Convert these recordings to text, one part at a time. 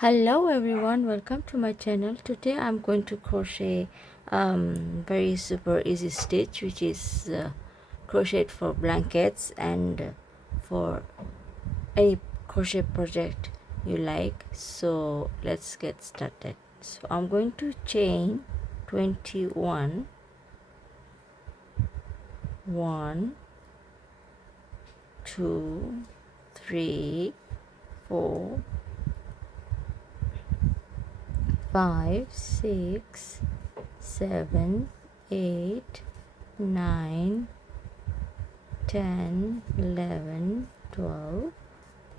Hello everyone, welcome to my channel. Today I'm going to crochet very super easy stitch, which is crocheted for blankets and for any crochet project you like. So let's get started. So I'm going to chain 21, 1, 2, 3, 4, 5, 6, 7, 8, 9, 10, 11, 12,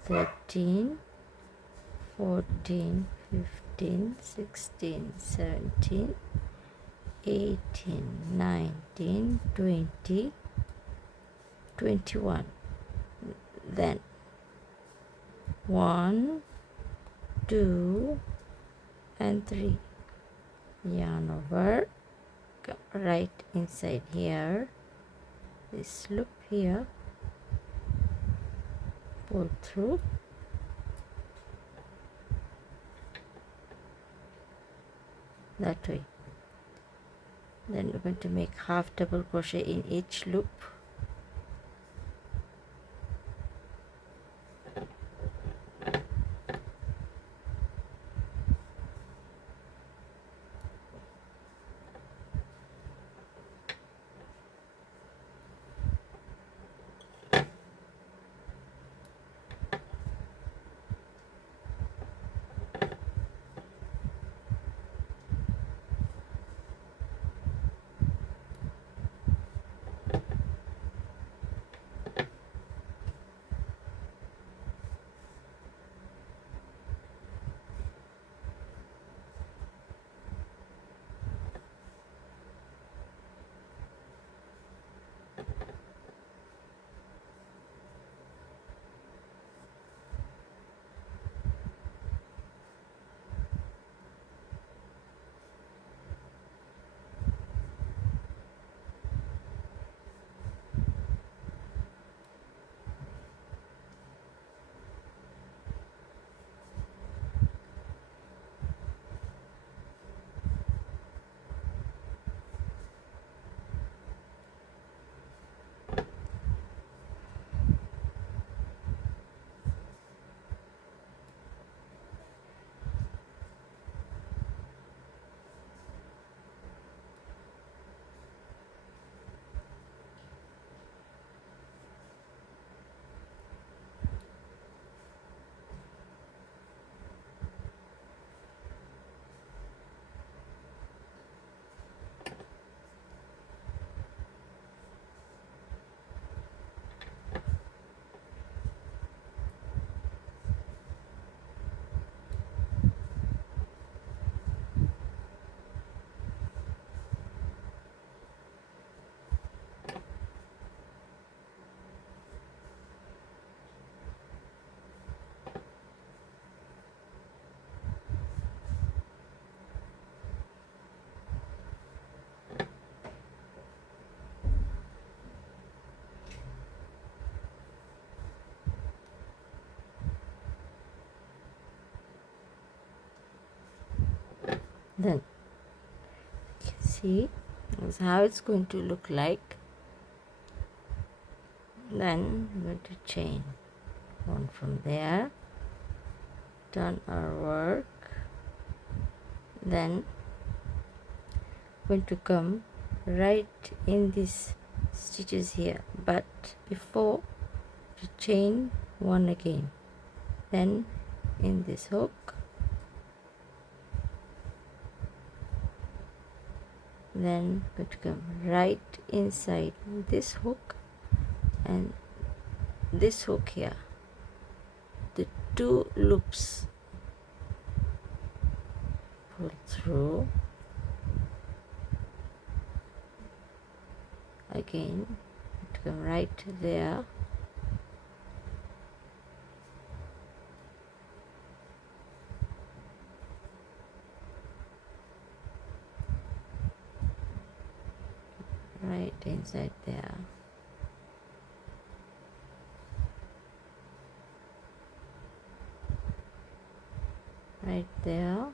13, 14, 15, 16, 17, 18, 19, 20, 21. Then 1, 2, and 3. Yarn over, come right inside here, this loop here, pull through, that way. Then we're going to make half double crochet in each loop. Then see, this is how it's going to look like. Then we're going to chain one from there, turn our work, then going to come right in these stitches here, but before to chain one again, then in this hook, then going to come right inside this hook and this hook here, the two loops, pull through again, to come right there, right inside there, right there.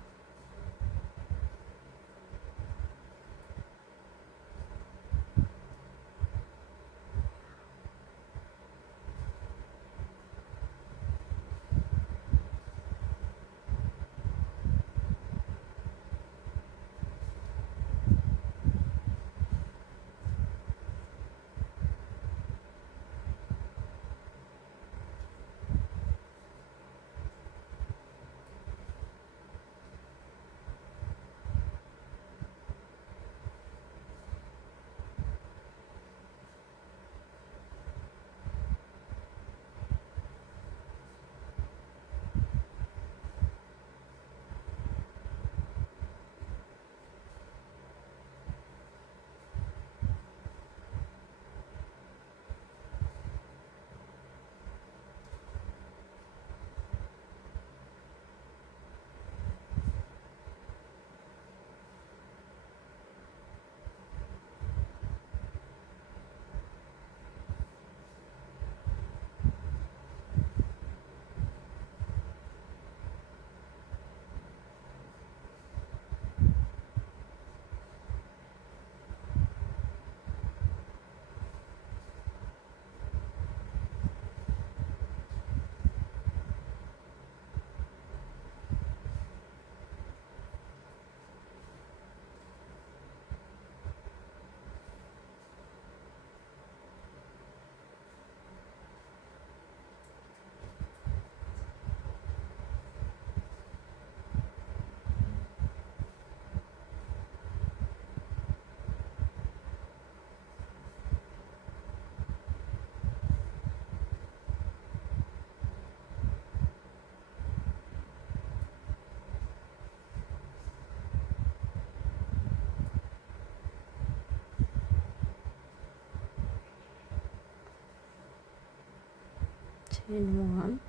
Chain 1.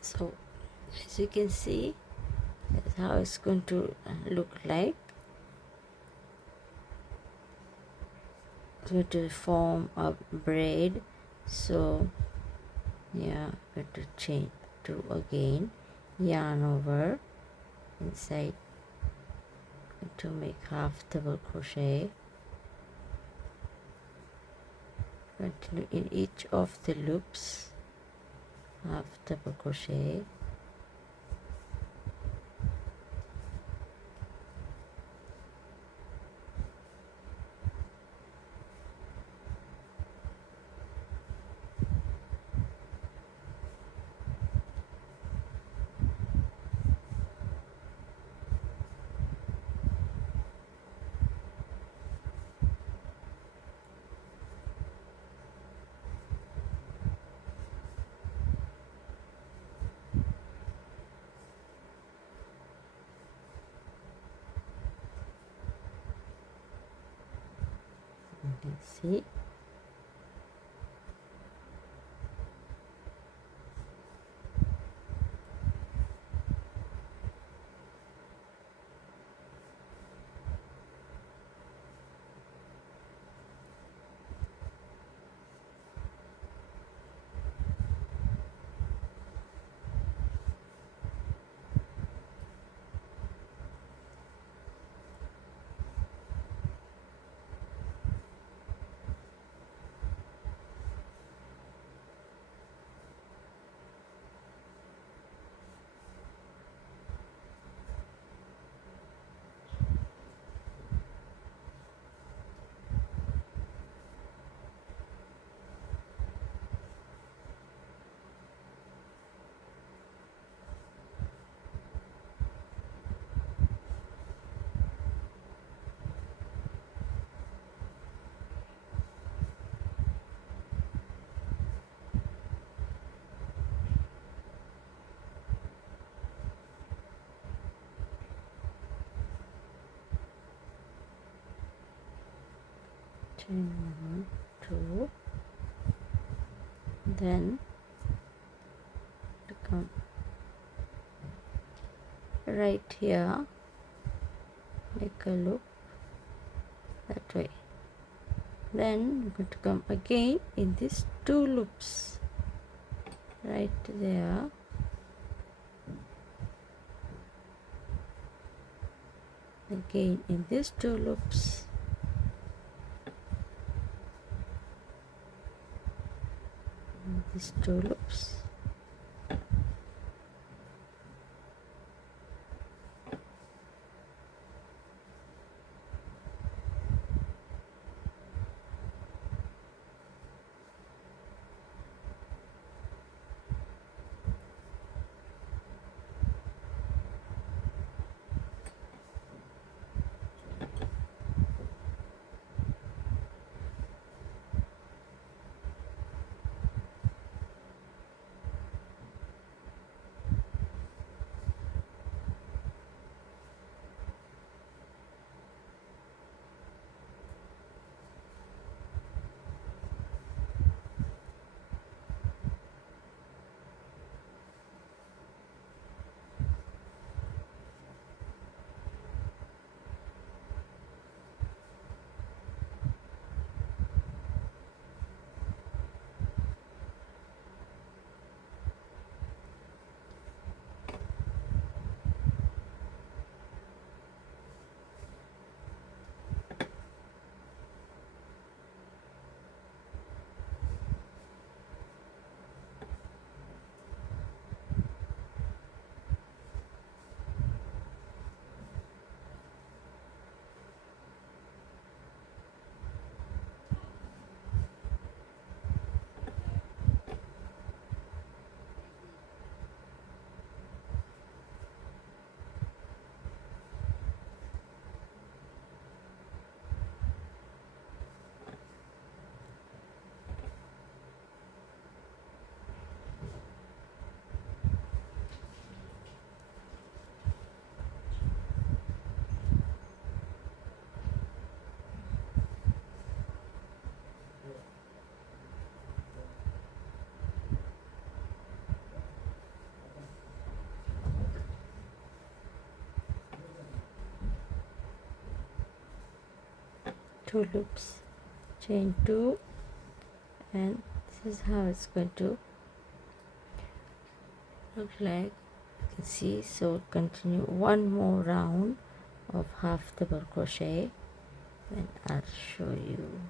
So as you can see, that's how it's going to look like. It's going to form a braid. So yeah, going to chain 2 again, yarn over inside, going to make half double crochet, continue in each of the loops, half double crochet, you can see. Chain 1, 2, then to come right here, make a loop that way, then I'm going to come again in these 2 loops right there, again in these 2 loops, these 2 loops, two loops, chain 2, and this is how it's going to look like. You can see. So continue one more round of half double crochet, then I'll show you.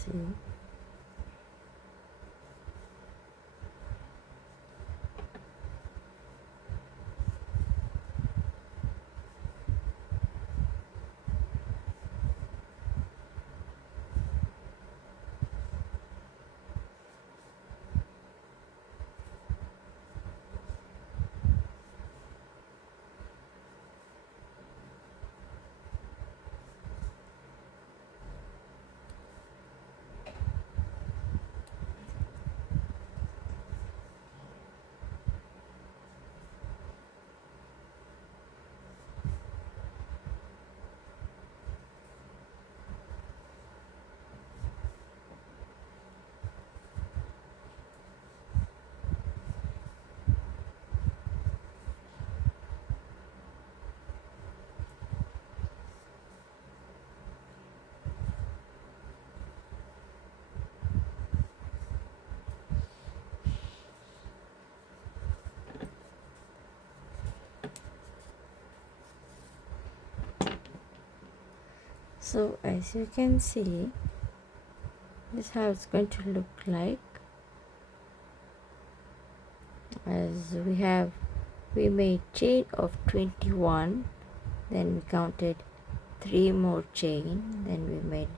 See. So as you can see, this is how it's going to look like. As we made chain of 21, then we counted 3 more chain, then we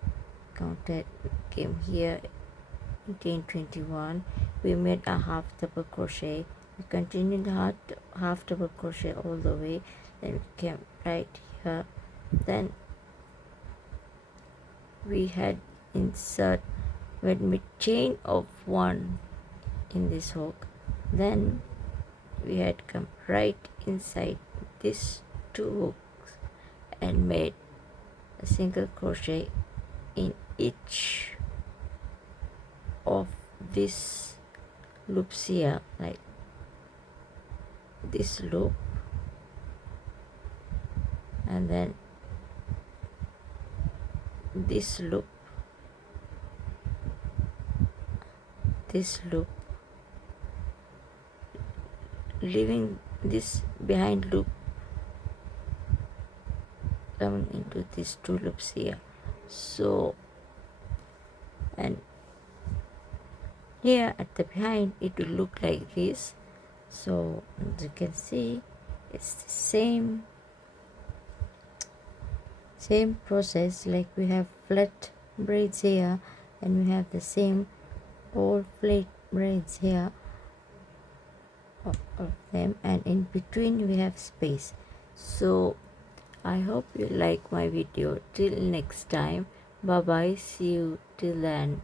came here, chain 21, we made a half double crochet, we continued half double crochet all the way, then we came right here, then we had insert when we chain of one in this hook, then we had come right inside these two hooks and made a single crochet in each of these loops here, like this loop, and then this loop, this loop, leaving this behind loop coming into these two loops here. So, and here at the behind it will look like this. So as you can see, it's the same process, like we have flat braids here and we have the same all flat braids here of them, and in between we have space. So I hope you like my video. Till next time, bye bye, see you till then.